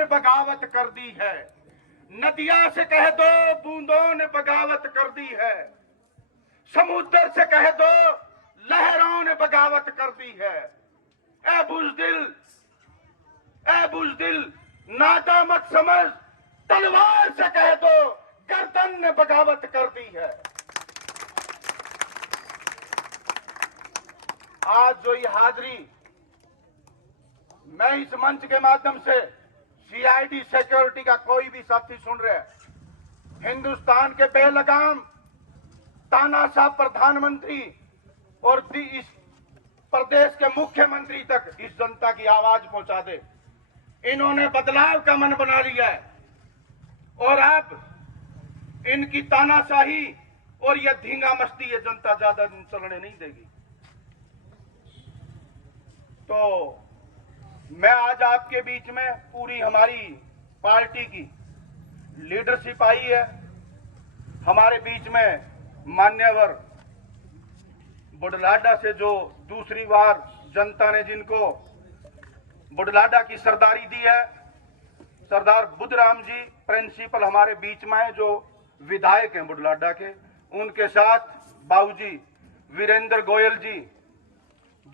ने बगावत कर दी है, नदिया से कह दो बूंदों ने बगावत कर दी है, समुद्र से कह दो लहरों ने बगावत कर दी है। ए बुज़दिल नादा मत समझ, तलवार से कह दो गर्दन ने बगावत कर दी है। आज जो ये हाजिरी मैं इस मंच के माध्यम से सीआईडी सिक्योरिटी का कोई भी साथी सुन रहे हैं, हिंदुस्तान के बेलगाम तानाशाह प्रधानमंत्री और इस प्रदेश के मुख्यमंत्री तक इस जनता की आवाज पहुंचा दे। इन्होंने बदलाव का मन बना लिया है और अब इनकी तानाशाही और यह धींगा मस्ती ये जनता ज्यादा दिन चलने नहीं देगी। तो मैं आज आपके बीच में पूरी हमारी पार्टी की लीडरशिप आई है। हमारे बीच में मान्यवर बुढलाडा से जो दूसरी बार जनता ने जिनको बुढलाडा की सरदारी दी है, सरदार बुद्धराम जी प्रिंसिपल हमारे बीच में है, जो विधायक हैं बुढलाडा के। उनके साथ बाबूजी वीरेंद्र गोयल जी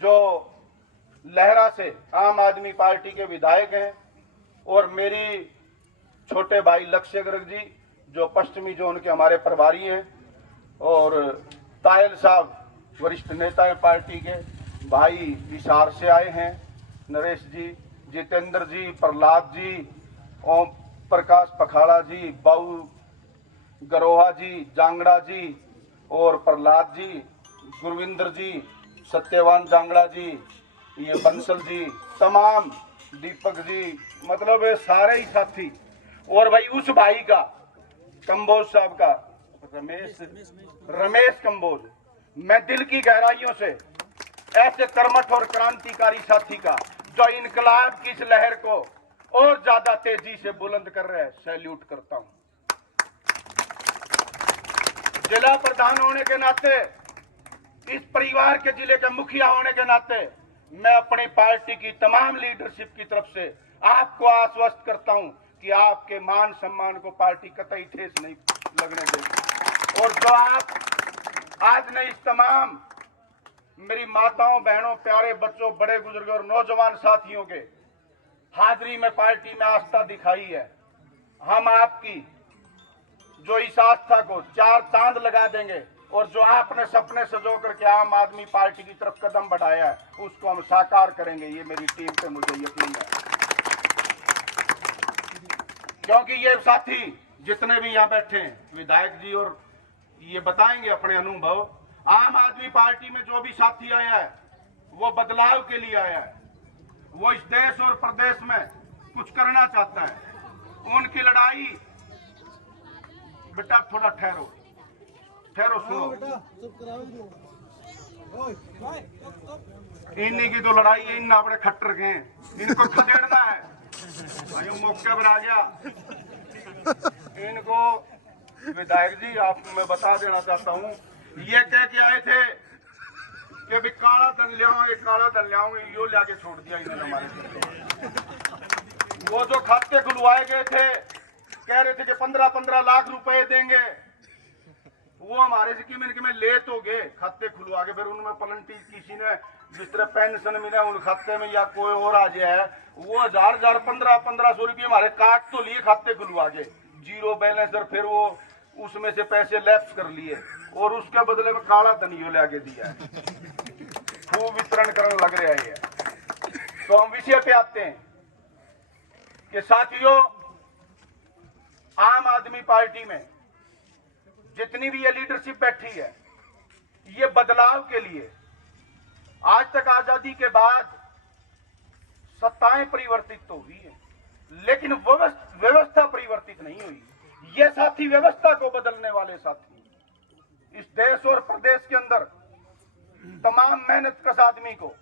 जो लहरा से आम आदमी पार्टी के विधायक हैं, और मेरी छोटे भाई लक्ष्य गर्ग जी जो पश्चिमी जोन के हमारे प्रभारी हैं, और तायल साहब वरिष्ठ नेता हैं पार्टी के। भाई हिसार से आए हैं नरेश जी, जितेंद्र जी, प्रहलाद जी, ओम प्रकाश पखाड़ा जी, बाबू गरोहा जी, जांगड़ा जी और प्रहलाद जी, गुरविंदर जी, सत्यवान जांगड़ा जी, ये बंसल जी, तमाम दीपक जी, मतलब सारे ही साथी। और भाई उस भाई का कंबोज साहब का रमेश कंबोज, मैं दिल की गहराइयों से ऐसे कर्मठ और क्रांतिकारी साथी का जो इनकलाब की इस लहर को और ज्यादा तेजी से बुलंद कर रहे हैं, सैल्यूट करता हूं। जिला प्रधान होने के नाते, इस परिवार के जिले के मुखिया होने के नाते, मैं अपनी पार्टी की तमाम लीडरशिप की तरफ से आपको आश्वस्त करता हूं कि आपके मान सम्मान को पार्टी कतई ठेस नहीं लगने देगी। और जो आप आज ने इस तमाम मेरी माताओं, बहनों, प्यारे बच्चों, बड़े बुजुर्गों और नौजवान साथियों के हाजिरी में पार्टी में आस्था दिखाई है, हम आपकी जो इस आस्था को चार चांद लगा देंगे, और जो आपने सपने सजो करके आम आदमी पार्टी की तरफ कदम बढ़ाया है, उसको हम साकार करेंगे। ये मेरी टीम पे मुझे यकीन है, क्योंकि ये साथी जितने भी यहाँ बैठे हैं, विधायक जी और ये बताएंगे अपने अनुभव। आम आदमी पार्टी में जो भी साथी आया है वो बदलाव के लिए आया है, वो इस देश और प्रदेश में कुछ करना चाहता है। उनकी लड़ाई, बेटा थोड़ा ठहरो सुनो, इन्हीं की तो लड़ाई है, इन अपने खट्टर के, इनको खदेड़ना है भाई, मौके पर आ गया इनको। विधायक जी आपको मैं बता देना चाहता हूँ, ये कह के आए थे कि भी काला धन ले आओ, एक काला धन ले आओ, यो लाके छोड़ दिया इन्होंने हमारे। वो जो खाते खुलवाए गए थे, कह रहे थे कि 15-15 लाख रुपए देंगे, वो हमारे से कि में ले तो गए खाते खुलवा के, फिर उनमें पलंटी किसी ने जिस तरह पेंशन मिला उन खाते में या कोई और आ जाए, वो 1000-1000 1500 रुपये हमारे काट तो लिए खाते खुलवा के, जीरो बैलेंस, और फिर वो उसमें से पैसे लैप्स कर लिए और उसके बदले में काला धनियो लाके दिया है, खूब वितरण करने लग रहा है। तो हम विषय पे आते हैं कि साथियों, आम आदमी पार्टी में जितनी भी ये लीडरशिप बैठी है, ये बदलाव के लिए आज तक आजादी के बाद सत्ताएं परिवर्तित तो हुई है, लेकिन व्यवस्था परिवर्तित नहीं हुई। ये साथी व्यवस्था को बदलने वाले साथी, इस देश और प्रदेश के अंदर तमाम मेहनत कश आदमी को,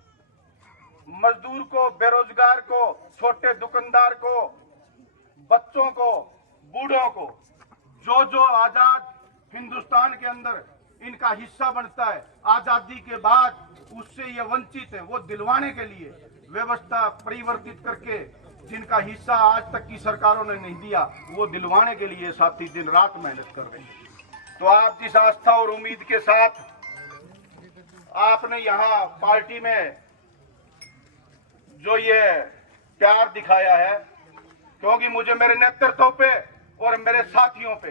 मजदूर को, बेरोजगार को, छोटे दुकानदार को, बच्चों को, बूढ़ों को, जो आजाद हिंदुस्तान के अंदर इनका हिस्सा बनता है, आजादी के बाद उससे ये वंचित है, वो दिलवाने के लिए व्यवस्था परिवर्तित करके जिनका हिस्सा आज तक की सरकारों ने नहीं दिया, वो दिलवाने के लिए साथी दिन रात मेहनत कर रहे हैं। तो आप जिस आस्था और उम्मीद के साथ आपने यहाँ पार्टी में जो ये प्यार दिखाया है, क्योंकि मुझे मेरे नेतृत्व पे और मेरे साथियों पे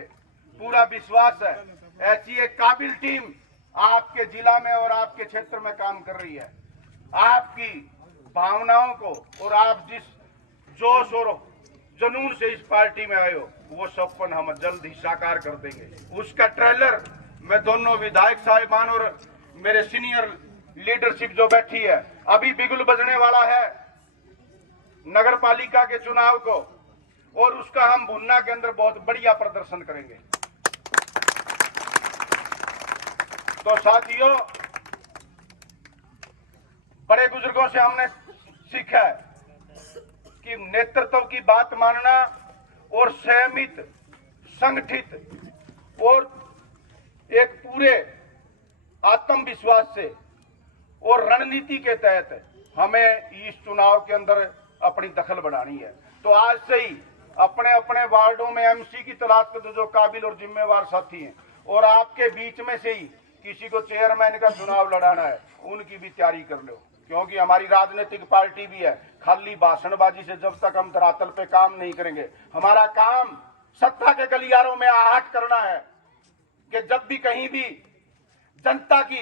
पूरा विश्वास है, ऐसी एक काबिल टीम आपके जिला में और आपके क्षेत्र में काम कर रही है। आपकी भावनाओं को और आप जिस जोश और जुनून से इस पार्टी में आए हो, वो सपन हम जल्द ही साकार कर देंगे। उसका ट्रेलर मैं दोनों विधायक साहिबान और मेरे सीनियर लीडरशिप जो बैठी है, अभी बिगुल बजने वाला है नगर पालिका के चुनाव को, और उसका हम भुन्ना के अंदर बहुत बढ़िया प्रदर्शन करेंगे। तो साथियों, बड़े बुजुर्गों से हमने सीखा है कि नेतृत्व की बात मानना और संयमित, संगठित और एक पूरे आत्मविश्वास से और रणनीति के तहत हमें इस चुनाव के अंदर अपनी दखल बढ़ानी है। तो आज से ही अपने अपने वार्डों में एमसी की तलाश कर जो काबिल और जिम्मेवार साथी हैं, और आपके बीच में से ही किसी को चेयरमैन का चुनाव लड़ाना है, उनकी भी तैयारी कर लो, क्योंकि हमारी राजनीतिक पार्टी भी है। खाली भाषणबाजी से जब तक हम धरातल पे काम नहीं करेंगे, हमारा काम सत्ता के गलियारों में आहट करना है कि जब भी कहीं भी जनता की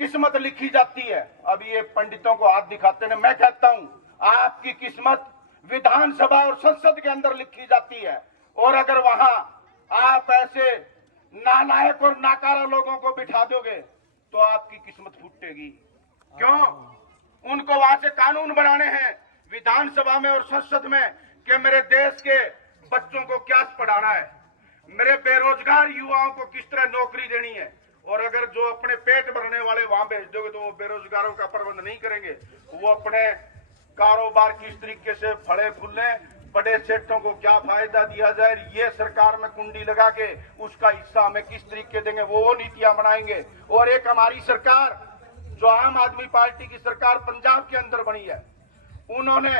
किस्मत लिखी जाती है, अभी ये पंडितों को हाथ दिखाते हैं, मैं कहता हूं आपकी किस्मत विधानसभा और संसद के अंदर लिखी जाती है, और अगर वहां आप ऐसे नालायक और नाकारा लोगों को बिठा दोगे तो आपकी किस्मत फूटेगी। क्यों? उनको वहां से कानून बनाने हैं विधानसभा में और संसद में कि मेरे देश के बच्चों को क्या पढ़ाना है, मेरे बेरोजगार युवाओं को किस तरह नौकरी देनी है, और अगर जो अपने पेट भरने वाले वहां भेज दोगे तो वो बेरोजगारों का प्रबंध नहीं करेंगे, वो अपने कारोबार किस तरीके से फले फूले, बड़े सेठों को क्या फायदा दिया जाए, ये सरकार में कुंडी लगा के उसका हिस्सा हमें किस तरीके देंगे, वो नीतियां बनाएंगे। और एक हमारी सरकार जो आम आदमी पार्टी की सरकार पंजाब के अंदर बनी है, उन्होंने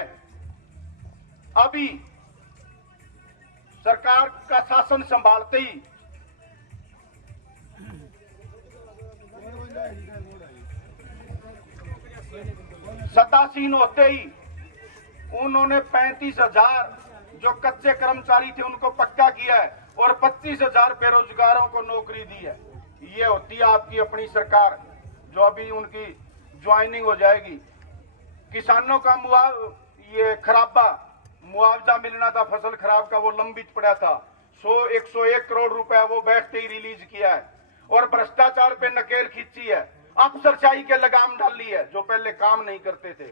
अभी सरकार का शासन संभालते ही सत्तासीन होते ही उन्होंने 35,000 जो कच्चे कर्मचारी थे उनको पक्का किया है, और 25,000 बेरोजगारों को नौकरी दी है। ये होती है आपकी अपनी सरकार, जो अभी उनकी ज्वाइनिंग हो जाएगी। किसानों का ये खराबा मुआवजा मिलना था फसल खराब का, वो लंबित पड़ा था, 101 करोड़ रुपया वो बैठते ही रिलीज किया है, और भ्रष्टाचार पे नकेल खींची है, अफसरशाही के लगाम डाली है, जो पहले काम नहीं करते थे।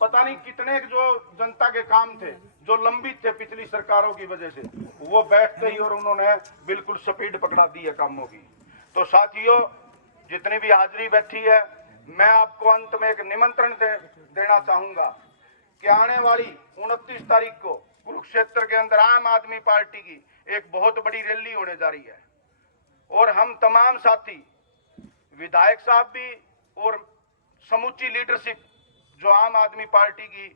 पता नहीं कितने जो जनता के काम थे जो लंबित थे पिछली सरकारों की वजह से, वो बैठते ही और उन्होंने बिल्कुल स्पीड पकड़ा दी है कामों की। तो साथियों, जितनी भी हाजिरी बैठी है, मैं आपको अंत में एक निमंत्रण देना चाहूंगा कि आने वाली 29 तारीख को कुरुक्षेत्र के अंदर आम आदमी पार्टी की एक बहुत बड़ी रैली होने जा रही है, और हम तमाम साथी विधायक साहब भी और समूची लीडरशिप जो आम आदमी पार्टी की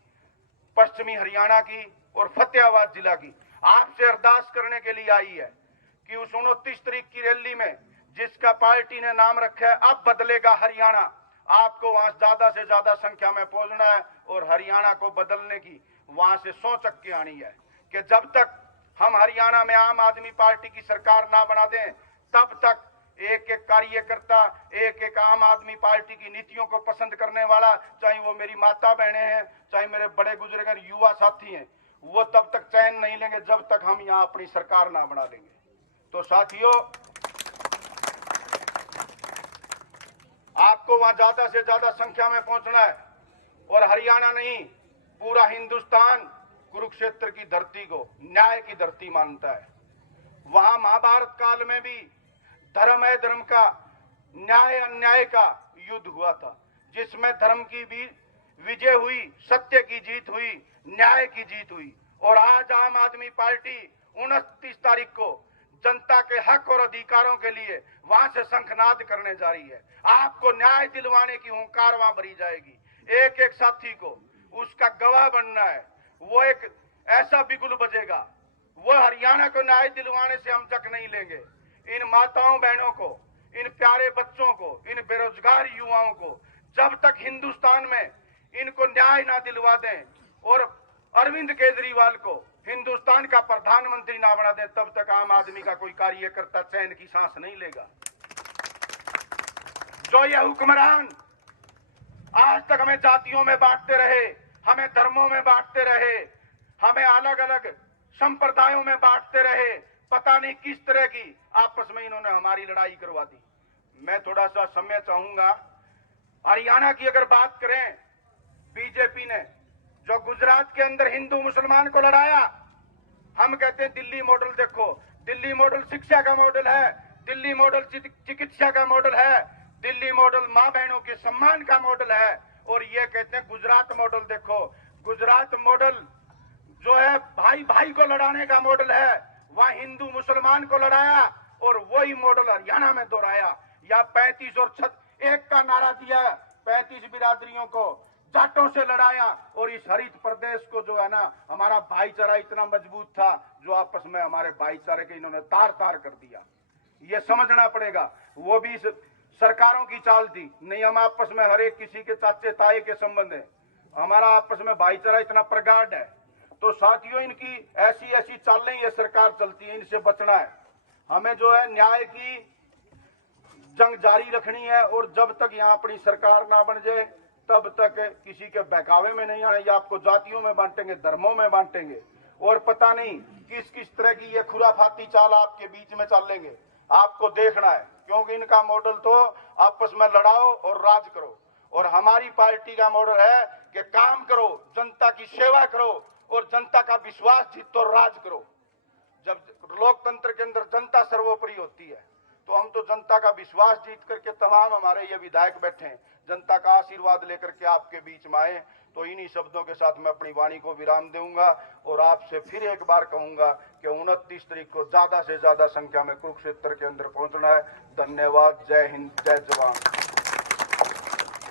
पश्चिमी हरियाणा की और फतेहाबाद जिला की आपसे अरदास करने के लिए आई है कि उस 29 तारीख की रैली में जिसका पार्टी ने नाम रखा है अब बदलेगा हरियाणा, आपको वहां ज्यादा से ज्यादा संख्या में पहुंचना है और हरियाणा को बदलने की वहां से 100 चक्के आनी है कि जब तक हम हरियाणा में आम आदमी पार्टी की सरकार ना बना दें, तब तक एक एक कार्यकर्ता, एक एक आम आदमी पार्टी की नीतियों को पसंद करने वाला, चाहे वो मेरी माता बहनें हैं, चाहे मेरे बड़े बुजुर्ग युवा साथी हैं, वो तब तक चैन नहीं लेंगे जब तक हम यहाँ अपनी सरकार ना बना देंगे। तो साथियों, आपको वहां ज्यादा से ज्यादा संख्या में पहुंचना है, और हरियाणा नहीं पूरा हिंदुस्तान कुरुक्षेत्र की धरती को न्याय की धरती मानता है। वहां महाभारत काल में भी धर्म है धर्म का, न्याय अन्याय का युद्ध हुआ था, जिसमें धर्म की भी विजय हुई, सत्य की जीत हुई, न्याय की जीत हुई। और आज आम आदमी पार्टी 29 तारीख को जनता के हक और अधिकारों के लिए वहां से शंखनाद करने जा रही है। आपको न्याय दिलवाने की हुंकार वहां भरी जाएगी। एक एक साथी को उसका गवाह बनना है। वो एक ऐसा बिगुल बजेगा, वो हरियाणा को न्याय दिलवाने से हम चक नहीं लेंगे। इन माताओं बहनों को, इन प्यारे बच्चों को, इन बेरोजगार युवाओं को जब तक हिंदुस्तान में इनको न्याय ना दिलवा दें और अरविंद केजरीवाल को हिंदुस्तान का प्रधानमंत्री ना बना दें, तब तक आम आदमी का कोई कार्यकर्ता चैन की सांस नहीं लेगा। जो ये हुक्मरान आज तक हमें जातियों में बांटते रहे, हमें धर्मों में बांटते रहे, हमें अलग अलग संप्रदायों में बांटते रहे, पता नहीं किस तरह की आपस में इन्होंने हमारी लड़ाई करवा दी। मैं थोड़ा सा समय चाहूंगा। हरियाणा की अगर बात करें, बीजेपी ने जो गुजरात के अंदर हिंदू मुसलमान को लड़ाया, हम कहते हैं दिल्ली मॉडल देखो, दिल्ली मॉडल शिक्षा का मॉडल है, दिल्ली मॉडल चिकित्सा का मॉडल है, दिल्ली मॉडल मां बहनों के सम्मान का मॉडल है। और ये कहते हैं गुजरात मॉडल देखो, गुजरात मॉडल जो है भाई भाई को लड़ाने का मॉडल है, वह हिंदू मुसलमान को लड़ाया और वही मॉडल हरियाणा में दोहराया। या 35 और 1 का नारा दिया, 35 बिरादरियों को जाटों से लड़ाया और इस हरित प्रदेश को जो है ना, हमारा भाईचारा इतना मजबूत था, जो आपस में हमारे भाईचारे के इन्होंने तार तार कर दिया। ये समझना पड़ेगा। वो भी सरकारों की चाल थी, नहीं हम आपस में हर एक किसी के चाचे ताए के संबंध है, हमारा आपस में भाईचारा इतना प्रगाढ़ है। तो साथियों, इनकी ऐसी ऐसी चालें ये सरकार चलती है, इनसे बचना है। हमें जो है न्याय की जंग जारी रखनी है और जब तक यहाँ अपनी सरकार ना बन जाए तब तक किसी के बहकावे में नहीं आए। या आपको जातियों में बांटेंगे, धर्मों में बांटेंगे और पता नहीं किस किस तरह की ये खुराफाती चाल आपके बीच में चल लेंगे। आपको देखना है, क्योंकि इनका मॉडल तो आपस में लड़ाओ और राज करो, और हमारी पार्टी का मॉडल है कि काम करो, जनता की सेवा करो और जनता का विश्वास जीतो और राज करो। जब लोकतंत्र के अंदर जनता सर्वोपरि होती है, तो हम तो जनता का विश्वास जीत करके तमाम हमारे ये विधायक बैठे हैं, जनता का आशीर्वाद लेकर के आपके बीच में आए। तो इन्हीं शब्दों के साथ मैं अपनी वाणी को विराम दूंगा और आपसे फिर एक बार कहूंगा कि 29 तारीख को ज्यादा से ज्यादा संख्या में कुरुक्षेत्र के अंदर पहुंचना है। धन्यवाद। जय हिंद, जय जवान।